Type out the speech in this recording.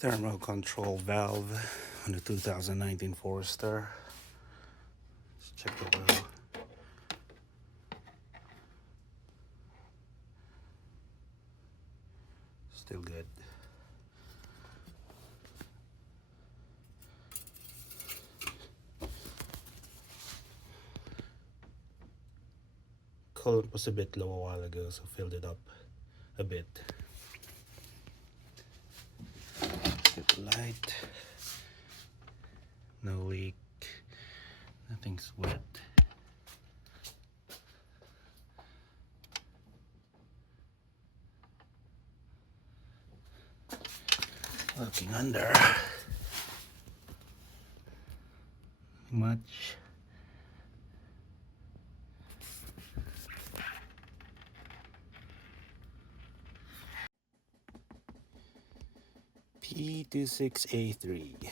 Thermo control valve on the 2019 Forester. Let's check the oil. Still good. Coolant was a bit low a while ago, so filled it up a bit. Get the light. No leak. Nothing's wet. Looking under. Much. P26A3.